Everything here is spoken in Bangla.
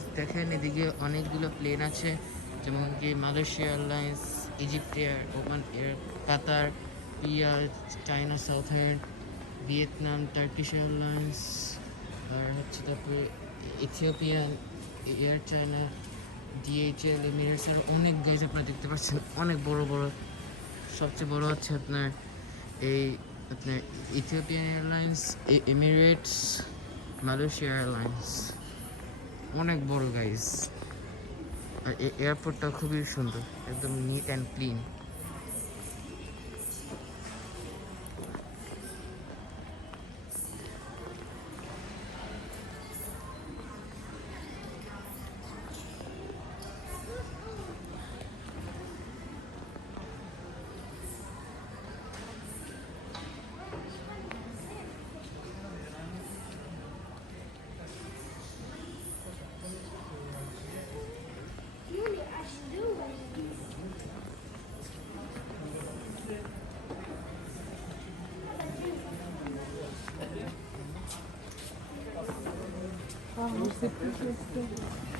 গাইস দেখেন এদিকে অনেকগুলো প্লেন আছে, যেমন কি Malaysia airlines, Egypt air, Oman air, Qatar, PIA, China southern, Vietnam, Turkish airlines, আর হচ্ছে তারপরে Ethiopian air China, DHL, Emirates, আর অনেক গাইজ আপনারা দেখতে পাচ্ছেন, অনেক বড় বড়। সবচেয়ে বড় হচ্ছে আপনার এই আপনার Ethiopian airlines, Emirates, Malaysia airlines, অনেক বড় গাইজ। আর এয়ারপোর্টটা খুবই সুন্দর, একদম neat and clean. Ah, você precisa.